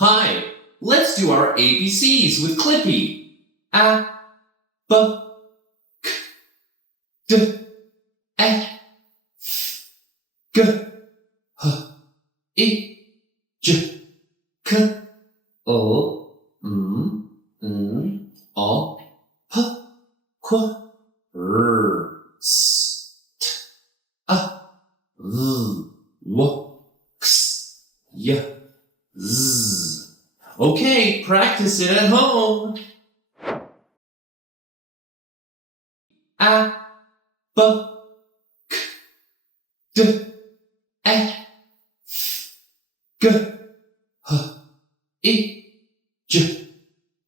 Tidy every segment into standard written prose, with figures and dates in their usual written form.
Hi, let's do our ABCs with Klippy. A, B, K, D, E, F, G, H, I, J, K, O, N, O, P, Q, R, S, T, A, V, W, X, Y, Z. Okay, practice it at home. A, B, K, D, E, F, G, H, I, J,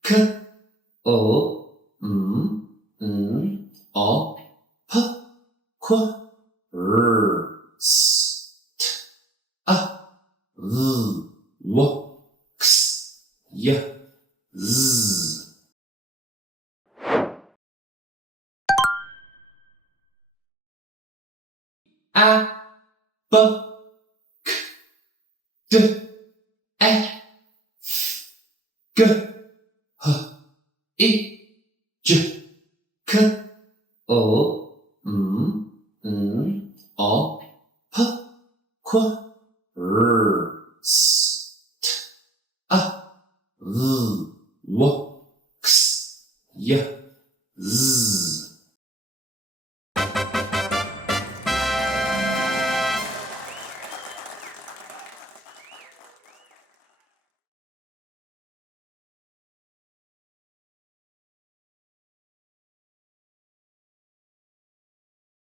K, O, N, O, P, Q, R, S, T, A, V, W, X, Y, Z. A, B, K, D, E, F, G, H, I, J, K, O, N, O, P, Q, R, S, T, A, V, W, X, Y, Z.